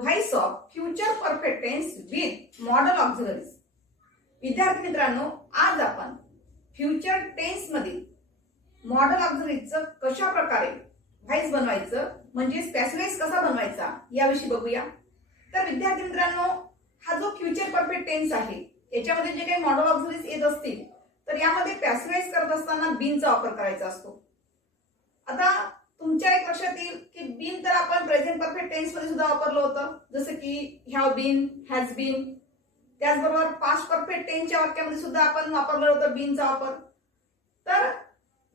Voice of future perfect tense with modal auxiliaries. विद्यार्थी मित्रांनो, आज आपण फ्युचर टेन्स मध्ये मॉडल ऑक्झिलरीजचं कशा प्रकारे व्हॉइस बनवायचं म्हणजे पॅसिव्ह कसा बनवायचा याविषयी बघूया. तर विद्यार्थी मित्रांनो, हा जो फ्युचर परफेक्ट टेन्स आहे याच्यामध्ये जे काही मॉडल ऑक्झिलरीज येत असतील तर यामध्ये पॅसिव्ह करत असताना बीनचा वापर करायचा असतो. आता तुमच्या एक लक्षात येईल की बीन तर आपण प्रेझेंट परफेक्ट टेन्स मध्ये सुद्धा वापरलं होतं, जसं की हॅव बीन, हॅज बीन. त्याचबरोबर पास्ट परफेक्ट टेन्सच्या वाक्यामध्ये सुद्धा आपण वापरलं होतं बीनचा वापर. तर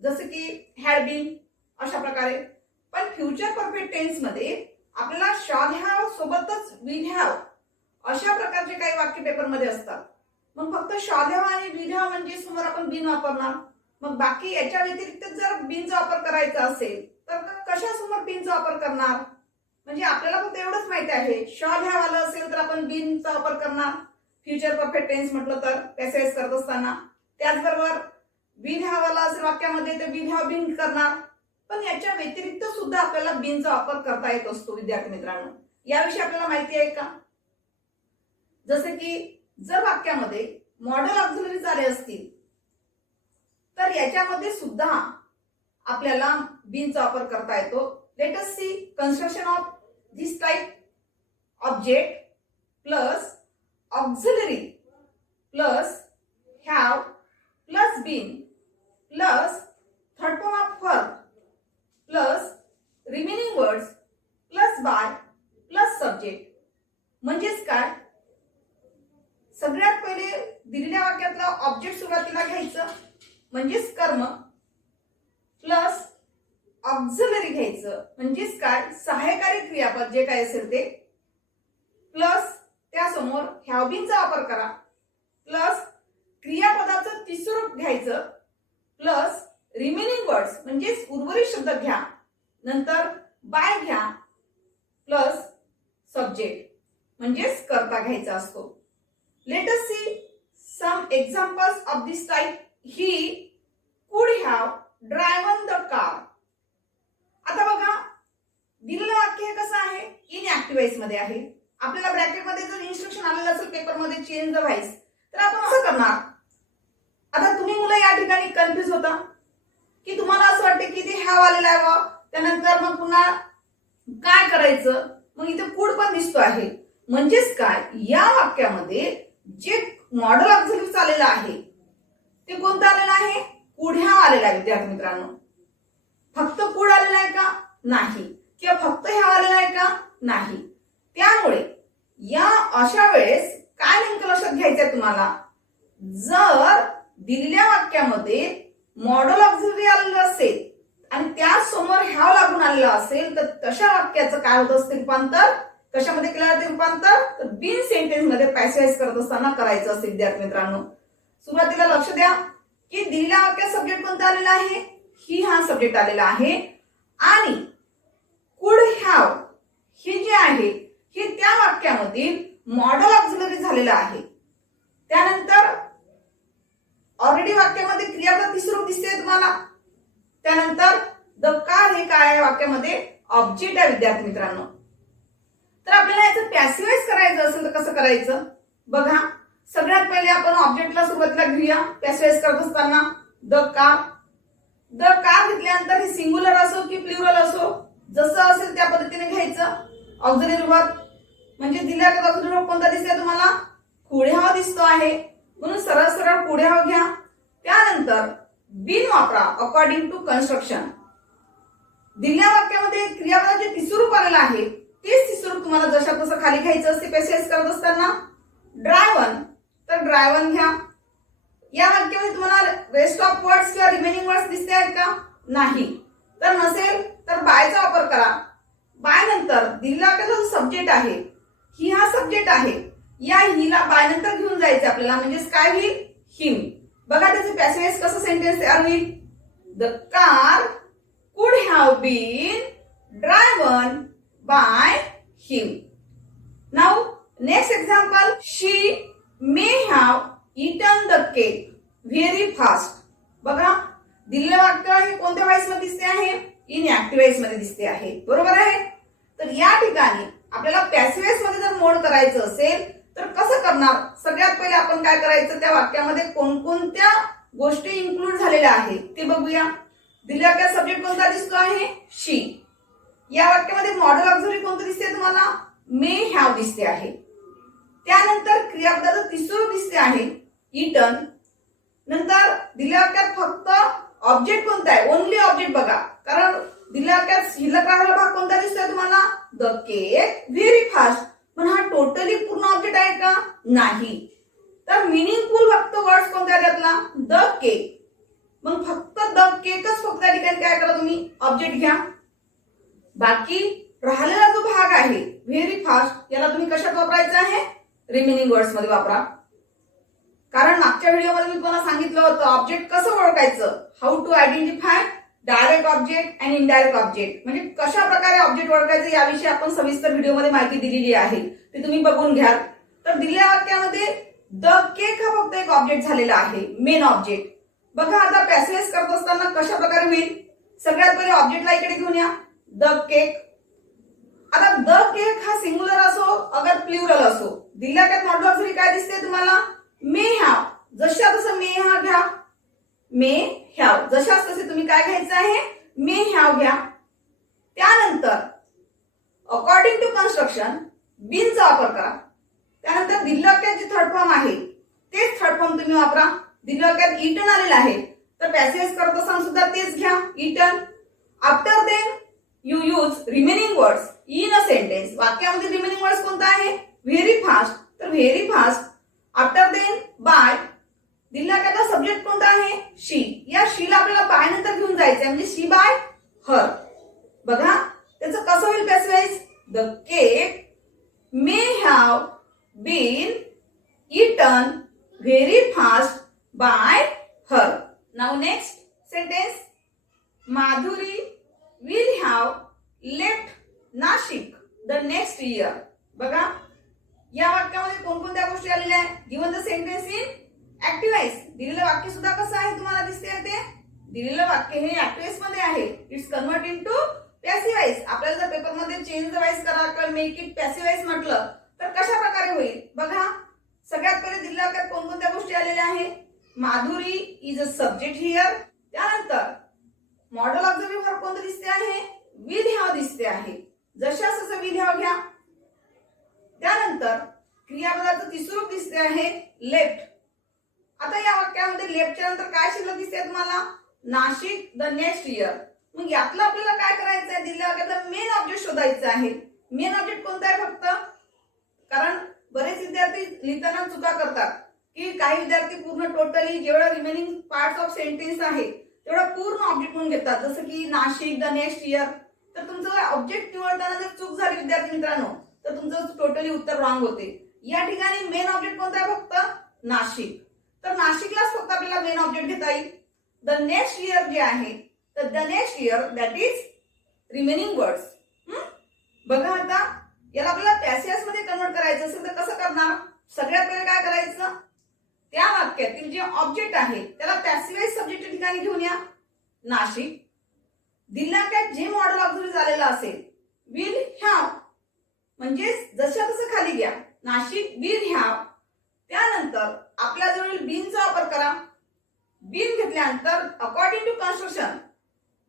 जसं की हॅड बीन अशा प्रकारे. पण फ्युचर परफेक्ट टेन्स मध्ये आपल्याला शॉल हॅव सोबतच विल हॅव अशा प्रकारचे काही वाक्य पेपर मध्ये असतात. मग फक्त शॉल हॅव आणि विल हॅव म्हणजे समोर आपण बीन वापरणार. मग बाकी याच्या व्यतिरिक्त जर बीनचा वापर करायचा असेल तर कशासमोर बीनचा वापर करणार. म्हणजे आपल्याला फक्त एवढंच माहिती आहे, शॉल हॅव आलं असेल तर आपण बीनचा वापर करणार फ्युचर परफेक्ट टेन्स म्हटलं तर पॅसिव्ह करत असताना. त्याचबरोबर विल हॅव आला असेल वाक्यामध्ये तर विल हॅव बीन करणार. पण याच्या व्यतिरिक्त सुद्धा आपल्याला बीनचा वापर करता येत असतो. विद्यार्थी मित्रांनो, याविषयी आपल्याला माहिती आहे का? जसे की जर वाक्यामध्ये मॉडल ऑक्झिलरीज आले असतील तर याच्यामध्ये सुद्धा आपल्याला बीनचा वापर करता येतो. Let us see construction of this type object plus auxiliary plus have plus been plus third form of verb plus remaining words plus by plus subject. म्हणजेच काय, सगळ्यात पहिले दिलेल्या वाक्यातलं ऑब्जेक्ट सुरुवातीला घ्यायचं म्हणजेच कर्म प्लस ऑक्झिलरी घ्यायचं म्हणजेच काय, सहाय्यकारी क्रियापद जे काय असेल ते, प्लस त्यासमोर हॅव बीनचा वापर करा, प्लस क्रियापदाचं तिसरं रूप घ्यायचं, प्लस रिमेनिंग वर्ड्स म्हणजेच उर्वरित शब्द घ्या, नंतर बाय घ्या, प्लस सब्जेक्ट म्हणजेच कर्ता घ्यायचा असतो. Let us see some examples of this type. He could have driven the car. आता बघा, दिलेलं वाक्य हे कसं आहे, इनएक्टिव्ह वॉइस मध्ये आहे. आपल्याला ब्रॅकेट मध्ये जर इन्स्ट्रक्शन आलेलं असेल पेपर मध्ये चेंज द व्हॉइस तर आपण असं करणार. आता तुम्ही मुलं या ठिकाणी कन्फ्युज होता की तुम्हाला असं वाटतं की ते हॅव आलेलं आहे वा, त्यानंतर मग पुन्हा काय करायचं. मग इथे कुड पण दिसतो आहे. म्हणजेच काय, या वाक्यामध्ये जे मॉडल ऑक्झिलरी आलेलं आहे ते कोणतं आलेलं आहे, कुड हॅव आलेलं आहे. विद्यार्थी मित्रांनो, फक्त कुड आलेलं आहे का? नाही. किंवा फक्त हॅव आलेलं आहे का? नाही. त्यामुळे या अशा वेळेस काय नेमकं लक्षात घ्यायचंय तुम्हाला, जर दिलेल्या वाक्यामध्ये मॉडल ऑक्झिलरी आलेलं असेल आणि त्यासमोर हॅव लागून आलेलं असेल तर तशा वाक्याचं काय होत असते रूपांतर, कशामध्ये केलं जाते रूपांतर, तर बीन सेंटेन्स मध्ये पॅसिव्ह करत असताना करायचं असते. विद्यार्थी मित्रांनो, सुरुवातीला लक्ष द्या की दिलेल्या वाक्यात सब्जेक्ट कोणता आलेला आहे, ही हा सब्जेक्ट आलेला आहे आणि कुड हॅव हे जे आहे हे त्या वाक्यामधील मॉडल ऑक्झिलरी झालेलं आहे. त्यानंतर ऑलरेडी वाक्यामध्ये क्रियापद तिसरं रूप दिसते तुम्हाला. त्यानंतर द कार हे काय आहे वाक्यामध्ये, ऑब्जेक्ट आहे. विद्यार्थी मित्रांनो, तर आपल्याला याचं पॅसिव्ह करायचं असेल तर कसं करायचं बघा. सगळ्यात पहिले आपण ऑब्जेक्टला सुरुवातीला घेऊया पॅसिव्ह करत असताना. The car. द कार घेतल्यानंतर हे सिंग्युलर असो की प्लुरल असो, जसं असेल त्या पद्धतीने घ्यायचं. ऑक्झिलरी वर्ब म्हणजे दिलेला ऑक्झिलरी वर्ब कोणता दिसतोय तुम्हाला, कुड हॅव दिसतो आहे. म्हणून सरळ सरळ कुड हॅव घ्या. त्यानंतर बीन वापरा अकॉर्डिंग टू कन्स्ट्रक्शन. दिलेल्या वाक्यामध्ये क्रियापदाचे तिसरं रूप आलेलं आहे तेच तिसरं रूप तुम्हाला जशा तसं खाली घ्यायचं असते पॅसिव्ह करत असताना. ड्रायव्हन तर ड्रायव्हन घ्या. या वाक्यामध्ये तुम्हाला रेस्ट ऑफ वर्ड्स किंवा रिमेनिंग वर्ड्स दिसते आहेत का? नाही. तर नसेल तर बायचा वापर करा. बाय नंतर दिलेला वाक्याचा जो सब्जेक्ट आहे, ही हा सब्जेक्ट आहे, या हिला बाय नंतर घेऊन जायचं आपल्याला. म्हणजेच काय होईल, हिम. बघा त्याचे पॅसिव्ह कसं सेंटेन्स तयार होईल. The car could have been driven by him. Now next example, she may have eaten the cake very fast. बघा, दिलेलं वाक्य हे कोणत्या व्हॉइस मध्ये दिसते आहे, इनएक्टिव्ह व्हॉइस मध्ये दिसते आहे. बरोबर आहे. तर या ठिकाणी आपल्याला पॅसिव्ह वॉइस मध्ये जर मोड करायचं असेल तर कसं करणार? सगळ्यात पहिले आपण काय करायचं, त्या वाक्यामध्ये कोणकोणत्या गोष्टी इन्क्लूड झालेल्या आहेत ते बघूया. दिलेल्या वाक्यात सब्जेक्ट कोणता दिसतो आहे? शी. या वाक्यामध्ये मॉडेल ऑक्झिलरी कोणतं दिसते तुम्हाला? मे हॅव दिसते आहे. त्यानंतर क्रियापदाचं तिसरं रूप दिसते आहे इटन. नंतर दिलेल्या वाक्यात फक्त ऑब्जेक्ट कोणता आहे? ओनली ऑब्जेक्ट बघा, कारण दिलेल्या वाक्यात शिल्लक राहिलेला भाग कोणता दिसतोय तुम्हाला? The cake very fast. पण हा टोटली पूर्ण ऑब्जेक्ट आहे का? नाही. तर मिनिंगफुल फक्त वर्ड्स कोणत्या त्यातला? The cake. मग फक्त द केकच फक्त त्या ठिकाणी काय करा तुम्ही? ऑब्जेक्ट घ्या. बाकी राहिलेला जो भाग आहे व्हेरी फास्ट, याला तुम्ही कशात वापरायचं आहे? रिमेनिंग वर्ड्स मध्ये वापरा. कारण मागच्या व्हिडिओमध्ये मी तुम्हाला सांगितलं होतं ऑब्जेक्ट कसं ओळखायचं, how to identify direct object आणि इनडायरेक्ट ऑब्जेक्ट, म्हणजे कशा प्रकारे ऑब्जेक्ट ओळखायचं याविषयी आपण सविस्तर व्हिडिओमध्ये माहिती दिलेली आहे, ते तुम्ही बघून घ्या. तर दिलेल्या वाक्यामध्ये द केक हा फक्त एक ऑब्जेक्ट झालेला आहे, मेन ऑब्जेक्ट. बघा आता पॅसिव्ह वॉइस करत असताना कशा प्रकारे होईल? सगळ्यात पहिले ऑब्जेक्टला इकडे घेऊन या, द केक. आता द केक हा सिंग्युलर असो अगर प्लुरल असो, दिलेल्या वाक्यात मॉडेल ऑक्झिलरी काय दिसते तुम्हाला? May have. जशा तसं मे हॅव घ्या, मे हॅव. जशा तसे तुम्ही काय घ्यायचं आहे? मे हॅव घ्या. त्यानंतर अकॉर्डिंग टू कन्स्ट्रक्शन बीनचा वापर करा. त्यानंतर दिलेल्या वाक्यात जे थर्ड फॉर्म आहे तेच थर्ड फॉर्म तुम्ही वापरा. दिलेल्या वाक्यात इटन आलेला आहे तर पॅसिव्ह वॉइस करत असताना सुद्धा तेच घ्या, eaten. After then you use remaining words in a sentence. वाक्यामध्ये रिमेनिंग वर्ड्स कोणता आहे? Very fast. तर very fast. After then by. दिलेल्या वाक्यातला सब्जेक्ट कोणता आहे? शी. या शीला आपल्याला बाय नंतर घेऊन जायचंय, म्हणजे शी बाय हर. बघा त्याचं कसं होईल passive voice? The cake may have been eaten very fast by her. Now next sentence. Madhuri will have left Nashik the next year. बघा या वाक्यामध्ये कोणकोणत्या गोष्टी आलेल्या आहेत? Given the sentence in active voice. दिलेलं वाक्य सुद्धा कसं आहे तुम्हाला दिसते ते? दिलेलं वाक्य हे ऍक्टिव्ह वॉइस मध्ये आहे. It's convert into passive voice. आपल्याला जर पेपरमध्ये चेंज द वॉइस करा किंवा मेक इट पॅसिव्ह वॉइस म्हटलं तर कशा प्रकारे होईल? बघा सगळ्यात पहिले दिलेल्या वाक्यात कोणकोणत्या गोष्टी आलेल्या आहेत? Madhuri is a subject here. त्यानंतर मॉडेल ऑक्झिलरी वर्ब कोणतं दिसते आहे? विल हॅव दिसते आहे. जशास तसं विल हॅव घ्या. त्यानंतर क्रियापदाचं तिसरं रूप दिसते आहे लेफ्ट. आता या वाक्यामध्ये लेफ्टच्या नंतर काय शिल्लक दिसते तुम्हाला? Nashik the next year. मग यातलं आपल्याला काय करायचं आहे? दिलेल्या वाक्यातलं मेन ऑब्जेक्ट शोधायचं आहे. मेन ऑब्जेक्ट कोणता आहे फक्त? कारण बरेच विद्यार्थी लिहिताना चुका करतात की काही विद्यार्थी पूर्ण टोटली जेवढं रिमेनिंग पार्ट्स ऑफ सेंटेन्स आहे तेवढं पूर्ण ऑब्जेक्ट म्हणून घेतात, जसं की नाशिक द नेक्स्ट इयर. तर तुमचं ऑब्जेक्ट निवडताना जर चूक झाली विद्यार्थी मित्रांनो तर तुमचं टोटली उत्तर रॉंग होते. या ठिकाणी मेन ऑब्जेक्ट कोणता आहे? फक्त नाशिक. तर नाशिकलाच फक्त आपल्याला मेन ऑब्जेक्ट घेता येईल. द नेक्स्ट इयर जे आहे तर the next year that is remaining words. बघा आता याला आपल्याला पॅसिव्ह वॉइस मध्ये कन्वर्ट करायचं असेल तर कसं करणार? सगळ्यात पहिले काय करायचं? त्या वाक्यातील जे ऑब्जेक्ट आहे त्याला पॅसिव्ह वॉइस सब्जेक्टच्या ठिकाणी घेऊन या, नाशिक. दिलेल्या वाक्यात जे मॉडेल ऑक्झिलरी झालेलं असेल विल हॅव, म्हणजे जशा तसं खाली घ्या, नाशिक विल हॅव. त्यानंतर आपल्या जवळ बीनचा वापर करा. बीन घेतल्यानंतर अकॉर्डिंग टू कन्स्ट्रक्शन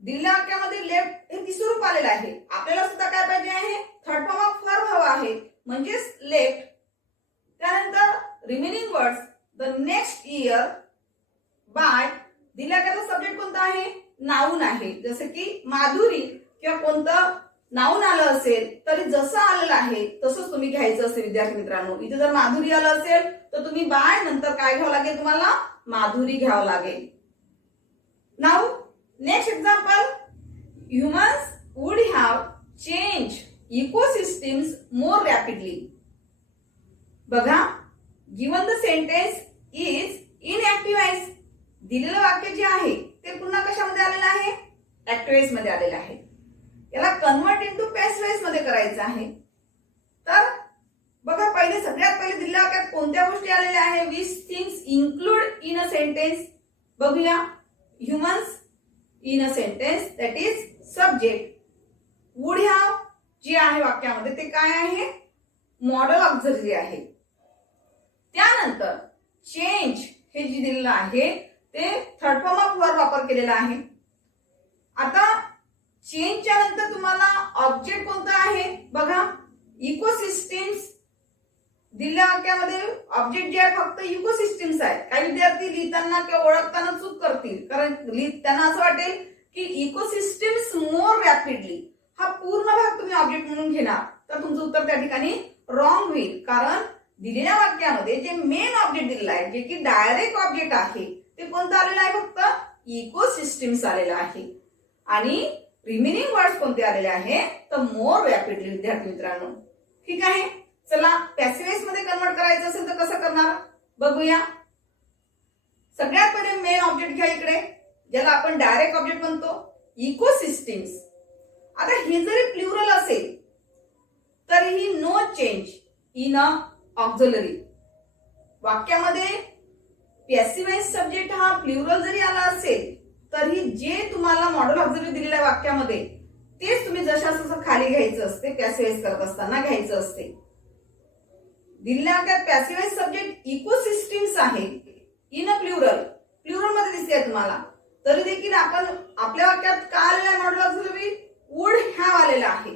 दिलेल्या वाक्यामध्ये लेफ्ट हे तिसरं रूप आलेलं आहे. आपल्याला सुद्धा काय पाहिजे आहे? थर्ड फॉर्म ऑफ वर्ब हवा आहे, म्हणजेच लेफ्ट. त्यानंतर remaining words the next year by. दिलेल्या वाक्यातला सब्जेक्ट कोणता आहे? नाऊन आहे. जसं की माधुरी किंवा कोणतं नाऊन आलं असेल तरी जसं आलेलं आहे तसंच तुम्ही घ्यायचं असेल विद्यार्थी मित्रांनो. इथे जर माधुरी आलं असेल तर तुम्ही बाय नंतर काय घ्यावं लागेल? तुम्हाला माधुरी घ्यावं लागेल. Now next example. Humans would have change ecosystems more rapidly. बघा given the sentence is in active voice. दिलेलं वाक्य जे आहे ते पुन्हा कशामध्ये आलेलं आहे? ऍक्टिव्ह वॉइस मध्ये आलेलं आहे. याला कन्वर्ट इनटू पॅसिव्ह वॉइस मध्ये करायचं आहे. तर बघा पहिले सगळ्यात पहिले दिलेल्या वाक्यात कोणत्या गोष्टी आलेल्या आहे? Which things include in a sentence. बघूया. Humans in a sentence that is subject. Would have जे आहे वाक्यामध्ये ते काय आहे, मॉडल ऑक्झिलरी आहे. त्यानंतर चेंज हे जे दिलेलं आहे ते थर्ड फॉर्म ऑफ वर्ब वापर केलेला आहे. आता चेंजच्या नंतर तुम्हाला ऑब्जेक्ट कोणता आहे बघा, इकोसिस्टीम्स. दिलेल्या वाक्यामध्ये ऑब्जेक्ट जे आहे फक्त इकोसिस्टीम्स आहे. काही विद्यार्थी लिहिताना किंवा ओळखताना चूक करतील, कारण त्यांना असं वाटेल की इकोसिस्टीम्स मोर रॅपिडली हा पूर्ण भाग तुम्ही ऑब्जेक्ट म्हणून घेणार, तर तुमचं उत्तर त्या ठिकाणी रॉंग होईल. कारण दिलेल्या वाक्यामध्ये जे मेन ऑब्जेक्ट दिलेलं आहे, जे की डायरेक्ट ऑब्जेक्ट आहे, ते कोणतं आलेलं आहे, फक्त इकोसिस्टीम्स आलेलं आहे. आणि रिमेनिंग वर्ड्स कोणते आलेले आहे, तर मोर रॅपिडली. विद्यार्थी मित्रांनो, ठीक आहे. चला पॅसिव्ह वॉइस मध्ये कन्वर्ट करायचं असेल तर कसं करणार बघूया. सगळ्यात पहिले मेन ऑब्जेक्ट घ्या इकडे, ज्याला आपण डायरेक्ट ऑब्जेक्ट म्हणतो, इकोसिस्टीम्स. आता हे जरी प्लुरल असेल तरीही no change in a auxiliary. वाक्यामध्ये पॅसिव्ह वॉइस सब्जेक्ट हा प्लुरल जरी आला असेल तरी जे तुम्हाला मॉडल ऑक्झिलरी दिलेल्या वाक्यामध्ये तेच तुम्ही जशास खाली घ्यायचं असते, पॅसिव्ह वॉइस करत असताना घ्यायचं असते. दिलेल्या वाक्यात पॅसिव्ह वॉइस सब्जेक्ट इकोसिस्टीम्स आहे इन अ प्लुरल, प्लुरल मध्ये दिसते तुम्हाला, तरी देखील आपण आपल्या वाक्यात काय आलेला आहे, मॉडल ऑक्झिलरी वुड हॅव आलेला आहे.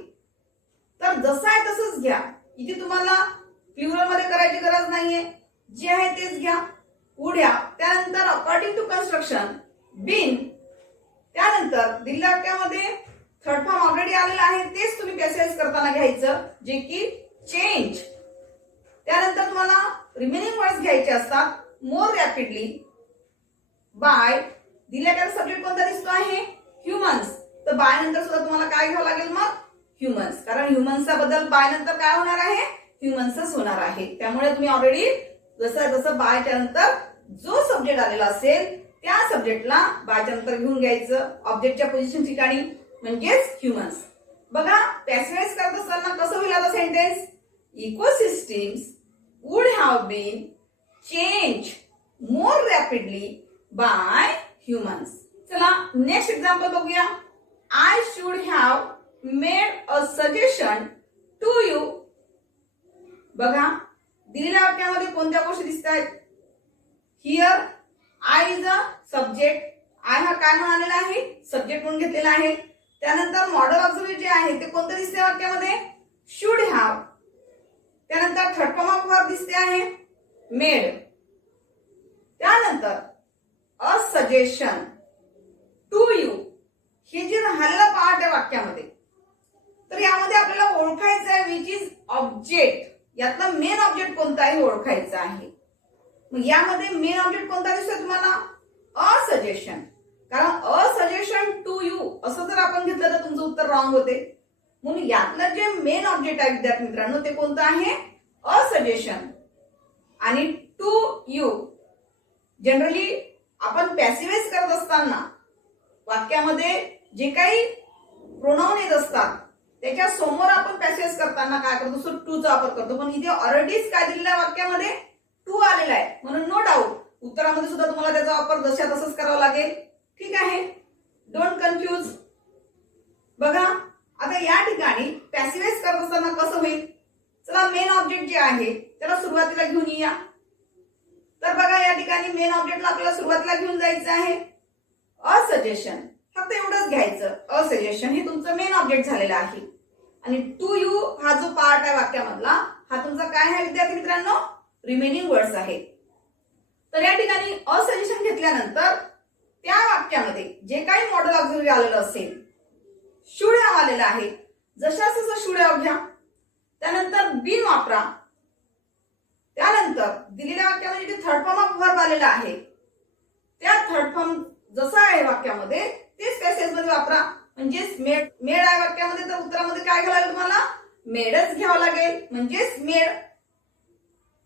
तर जसं आहे तसंच घ्या. इथे तुम्हाला प्लुरल मध्ये करायची गरज नाहीये, जे आहे तेच घ्या, वुड हॅव. त्यानंतर अकॉर्डिंग टू कन्स्ट्रक्शन बीन. त्यानंतर दिलेल्या वाक्यामध्ये थर्ड फॉर्म ऑलरेडी आलेला आहे, तेच तुम्ही पॅसिव्ह वॉइस करताना घ्यायचं, जे की चेंज. त्यानंतर तुम्हाला रिमेनिंग वर्ड्स घ्यायचे असतात, मोर रॅपिडली, बाय. दिलेल्या सब्जेक्ट कोणता दिसतो आहे, ह्युमन्स. तर बाय नंतर सुद्धा तुम्हाला काय घ्यावं लागेल, मग ह्युमन्स. कारण ह्युमन्सचा बदल बाय नंतर काय होणार आहे, ह्युमन्सच होणार आहे. त्यामुळे तुम्ही ऑलरेडी जसं बायच्या नंतर जो सब्जेक्ट आलेला असेल त्या सब्जेक्टला बायच्या नंतर घेऊन घ्यायचं ऑब्जेक्टच्या पोझिशन ठिकाणी, म्हणजेच ह्युमन्स. बघा पॅसिव्ह वॉइस करत असताना कसं होईल आता sentence, ecosystems would have been change more rapidly by humans. चला नेक्स्ट एक्झाम्पल बघूया. I should have made a suggestion to you. बघा दिलेल्या वाक्यामध्ये कोणत्या गोष्टी दिसत आहेत, here I is a subject. I हा काय म्हणून आलेला आहे, सब्जेक्ट म्हणून घेतलेला आहे. त्यानंतर मॉडल ऑक्झिलरी जे आहे ते कोणतं दिसते वाक्यामध्ये, शुड हॅव. त्यानंतर थर्ड फॉर्म ऑफ वर्ब दिसते आहे, मेड. त्यानंतर अ सजेशन टू यू, हे जे राहिलेला पार्ट आहे वाक्यामध्ये, तर यामध्ये आपल्याला ओळखायचं आहे विच इज ऑब्जेक्ट. यातला मेन ऑब्जेक्ट कोणता आहे ओळखायचं आहे. मग यामध्ये मेन ऑब्जेक्ट कोणता दिसतो तुम्हाला, अ सजेशन. कारण अ सजेशन टू यू असं जर आपण घेतलं तर तुमचं उत्तर रॉंग होते. म्हणून यातलं जे मेन ऑब्जेक्ट आहे विद्यार्थी मित्रांनो ते कोणतं आहे, अ सजेशन. आणि टू यू जनरली आपण पॅसिव्ह वॉइस करत असताना वाक्यामध्ये जे काही प्रोनाउन येत असतात त्याच्या समोर आपण पॅसिव्ह वॉइस करताना काय करतो, सो टूचा वापर करतो. पण इथे ऑलरेडीच काय दिलेल्या वाक्यामध्ये टू आलेला आहे, म्हणून नो डाऊट उत्तरामध्ये सुद्धा तुम्हाला त्याचा वापर जशा तसंच करावा लागेल. ठीक आहे, डोंट कन्फ्यूज. बघा आता या ठिकाणी पॅसिव्ह वॉइस करत असताना कसं होईल, चला मेन ऑब्जेक्ट जे आहे त्याला सुरुवातीला घेऊन या. तर बघा या ठिकाणी मेन ऑब्जेक्टला आपल्याला सुरुवातीला घेऊन जायचं आहे, अ सजेशन. फक्त एवढंच घ्यायचं, अ सजेशन हे तुमचं मेन ऑब्जेक्ट झालेलं आहे. आणि टू यू हा जो पार्ट आहे वाक्यामधला हा तुमचा काय आहे विद्यार्थी मित्रांनो, रिमेनिंग वर्ड्स आहे. तर या ठिकाणी अ सजेशन घेतल्यानंतर त्या वाक्यामध्ये जे काही मॉडल ऑक्झिलरी आलेलं असेल, शुड हॅव आलेलं आहे, जशास तसं शुड हॅव घ्या. त्यानंतर बीन वापरा. त्यानंतर दिलेल्या वाक्यामध्ये जे थर्ड फॉर्म ऑफ वर्ब आलेला आहे त्या थर्ड फॉर्म जसा आहे वाक्यामध्ये तेच पॅसेज मध्ये वापरा. म्हणजेच मेड आहे वाक्यामध्ये तर उत्तरामध्ये काय घ्यावं लागेल तुम्हाला, मेडच घ्यावं लागेल, म्हणजेच made.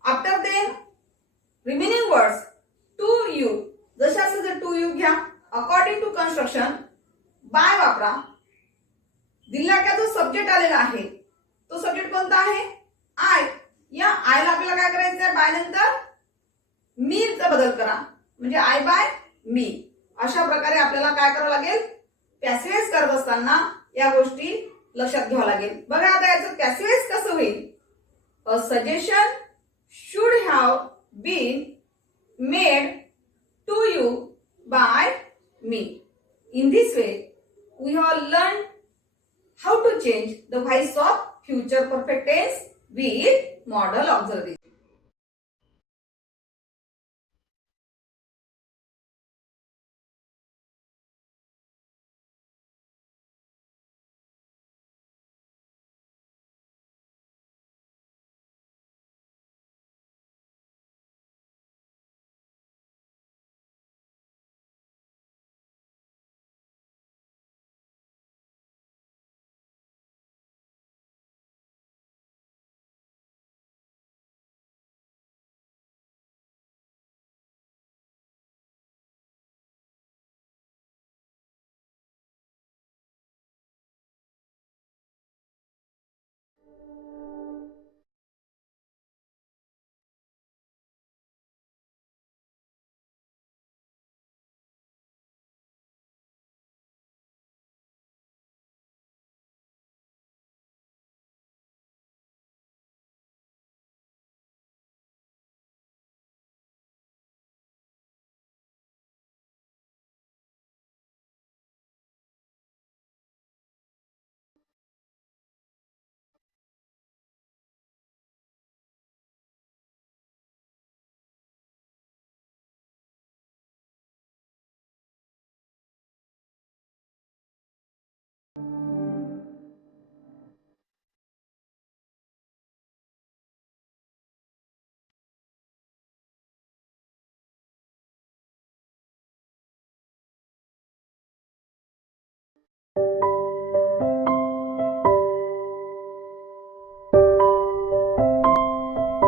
After then remaining words to you, जशास तसं टू यू घ्या. अकॉर्डिंग टू कन्स्ट्रक्शन बाय वापरा. दिलेला का जो सब्जेक्ट आलेला आहे तो सब्जेक्ट कोणता आहे, आय. या आयला आपल्याला काय करायचं आहे, बाय नंतर मीचा बदल करा, म्हणजे आय बाय मी. अशा प्रकारे आपल्याला काय करावं लागेल, पॅसिव्ह वॉइस करत असताना या गोष्टी लक्षात घ्यावं लागेल. बघा आता याचं पॅसिव्ह वॉइस कसं होईल. A suggestion should have been made to you by me. In this way we have learn how to change the voice of future perfect tense with modal auxiliary.